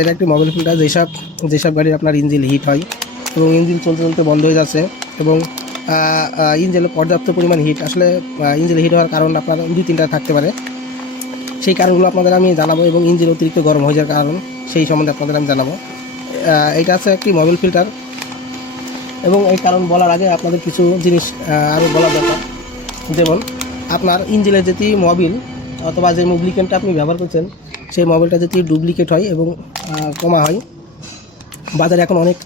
এটা একটি Mobil filter. যেসব গাড়ির আপনার ইঞ্জিন হিট হয় এবং ইঞ্জিন চলতে চলতে বন্ধ হয়ে যাচ্ছে এবং ইঞ্জিনে পর্যাপ্ত পরিমাণ হিট, আসলে ইঞ্জিন হিট হওয়ার কারণ আপনার 2-3টা থাকতে পারে। সেই কারণগুলো আপনাদের আমি জানাবো এবং ইঞ্জিন অতিরিক্ত গরম হয়ে যাওয়ার কারণ সেই সম্বন্ধে আপনাদের আমি জানাবো। এটা আছে একটি মোবিল ফিল্টার এবং এই কারণ বলার আগে আপনাদের কিছু জিনিস আরও বলা দরকার। যেমন আপনার ইঞ্জিনের যদি মোবিল অথবা যে লুব্রিকেন্টটা আপনি ব্যবহার করছেন সেই মোবিলটা যদি ডুপ্লিকেট হয় এবং কমা হয়, বাজারে এখন অনেক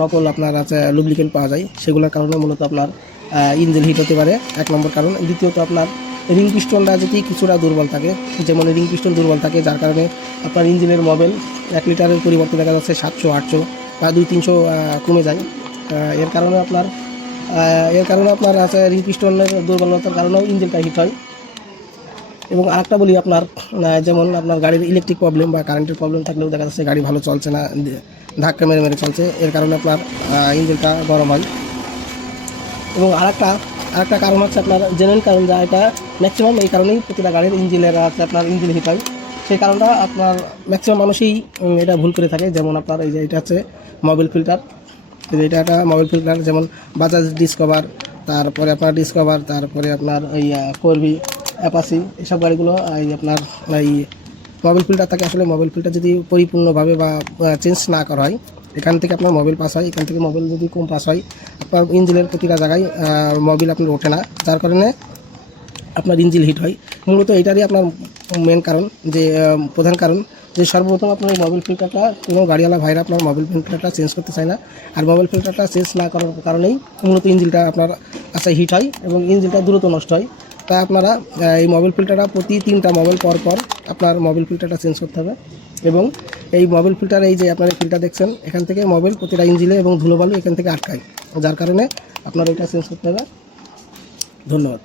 নকল আপনার আছে লুব্রিকেন্ট পাওয়া যায়, সেগুলোর কারণে মূলত আপনার ইঞ্জিন হিট হতে পারে, এক নম্বর কারণ। দ্বিতীয়ত আপনার রিং পিস্টনটা যদি কিছুটা দুর্বল থাকে, যেমন রিং পিস্টন দুর্বল থাকে যার কারণে আপনার ইঞ্জিনের মোবিল 1 লিটারের পরিবর্তে দেখা যাচ্ছে 700-800 বা 200-300 কমে যায়। এর কারণে আপনার আছে রিং পিস্টনের দুর্বলতার কারণেও ইঞ্জিনটা হিট হয়। এবং আরেকটা বলি, আপনার যেমন আপনার গাড়ির ইলেকট্রিক প্রবলেম বা কারেন্টের প্রবলেম থাকলেও দেখা যাচ্ছে গাড়ি ভালো চলছে না, ধাক্কা মেরে মেরে চলছে, এর কারণে আপনার ইঞ্জিনটা গরম হয়। এবং আরেকটা কারণ হচ্ছে আপনার জেনুইন কারণ, যা এটা ম্যাক্সিমাম এই কারণেই প্রতিটা গাড়ির ইঞ্জিনের আছে আপনার ইঞ্জিন হিট হয়। সেই কারণটা আপনার ম্যাক্সিমাম মানুষই এটা ভুল করে থাকে। যেমন আপনার এই যে এটা হচ্ছে মোবিল ফিল্টার, এটা একটা মোবিল ফিল্টার, যেমন বাজাজ ডিসকভার, তারপরে আপনার ওই করবি, অ্যাপাসি, এসব গাড়িগুলো এই আপনার এই মোবিল ফিল্টার থাকে। আসলে মোবিল ফিল্টার যদি পরিপূর্ণভাবে বা চেঞ্জ না করা হয়, এখান থেকে আপনার মোবিল পাস হয়, এখান থেকে মোবিল যদি কম পাস হয়, আপনার ইঞ্জিনের প্রতিটা জায়গায় মোবিল আপনার ওঠে না, যার কারণে আপনার ইঞ্জিন হিট হয়। মূলত এটারই আপনার মেন কারণ, যে প্রধান কারণ, যে সর্বপ্রথম আপনার এই মোবিল ফিল্টারটা কোনো গাড়িওয়ালা ভাইরা আপনার মোবিল ফিল্টারটা চেঞ্জ করতে চায় না, আর মোবিল ফিল্টারটা চেঞ্জ না করার কারণেই মূলত ইঞ্জিনটা আপনার হিট হয় এবং ইঞ্জিনটা দ্রুত নষ্ট হয়। তাই আপনারা এই মোবিল ফিল্টারটা প্রতি 3টা মোবিল পর আপনার মোবিল ফিল্টারটা চেঞ্জ করতে হবে। এবং এই মোবিল ফিল্টার, এই যে আপনার এই ফিল্টার দেখছেন, এখান থেকে মোবিল প্রতিটা ইঞ্জিনে এবং ধুলোবালু এখান থেকে আটকায়, যার কারণে আপনার এটা চেঞ্জ করতে হবে। ধন্যবাদ।